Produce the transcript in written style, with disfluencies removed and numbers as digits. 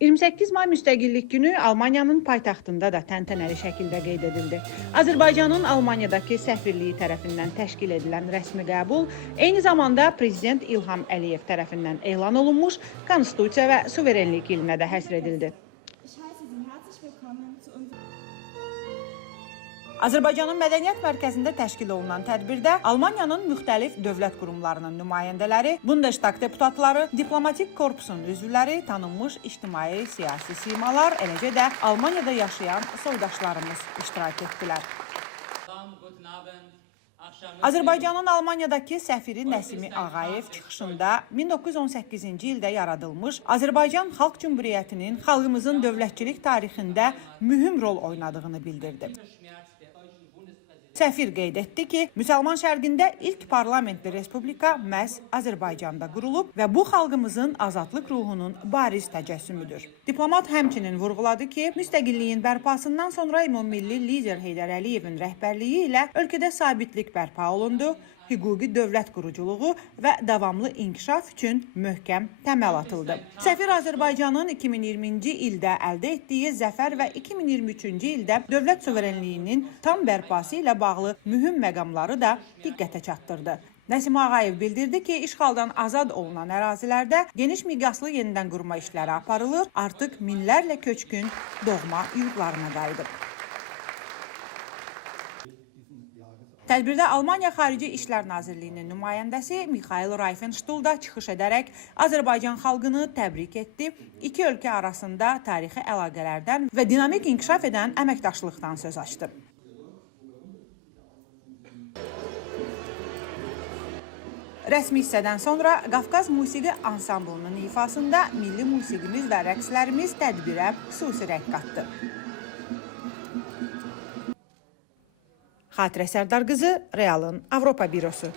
28 may Müstəqillik günü Almaniyanın paytaxtında da təntənəli şəkildə qeyd edildi. Azərbaycanın Almaniyadakı səfirliyi tərəfindən təşkil edilən rəsmi qəbul eyni zamanda Prezident İlham Əliyev tərəfindən elan olunmuş Konstitusiya və Suverenlik ilinə də həsr edildi. Azərbaycanın Mədəniyyət Mərkəzində təşkil olunan tədbirdə Almaniyanın müxtəlif dövlət qurumlarının nümayəndələri, Bundestag deputatları, diplomatik korpusun üzvləri, tanınmış ictimai siyasi simalar, eləcə də Almaniyada yaşayan soydaşlarımız iştirak etdilər. Azərbaycanın Almaniyadakı səfiri Nəsimi Ağayev çıxışında 1918-ci ildə yaradılmış Azərbaycan Xalq Cümhuriyyətinin xalqımızın dövlətçilik tarixində mühüm rol oynadığını bildirdi. Səfir qeyd etdi ki, Müsəlman Şərqində ilk parlamentli respublika məhz Azərbaycanda qurulub və bu xalqımızın azadlıq ruhunun bariz təcəssümüdür. Diplomat həmçinin vurğuladı ki, müstəqilliyin bərpasından sonra ümummilli lider Heydər Əliyevin rəhbərliyi ilə ölkədə sabitlik bərpa olundu, hüquqi dövlət quruculuğu və davamlı inkişaf üçün möhkəm təməl atıldı. Səfir Azərbaycanın 2020-ci ildə əldə etdiyi zəfər və 2023-cü ildə dövlət suverenliyinin tam bərpası ilə bağlı mühüm məqamları da diqqətə çatdırdı. Nəsimi Ağayev bildirdi ki, işğaldan azad olunan ərazilərdə geniş miqyaslı yenidən qurma işləri aparılır, artıq minlərlə köçkün doğma yurdlarına qayıdıb. Tədbirdə Almaniya Xarici İşlər Nazirliyinin nümayəndəsi Mixail Rayfenştul da çıxış edərək Azərbaycan xalqını təbrik etdi, iki ölkə arasında tarixi əlaqələrdən və dinamik inkişaf edən əməkdaşlıqdan söz açdı. Rəsmi hissədən sonra Qafqaz Musiqi Ansamblının ifasında milli musiqimiz və rəqslərimiz tədbirə xüsusi rəng qatdı. Xatirə Sərdar qızı, Realın Avropa Bürosu.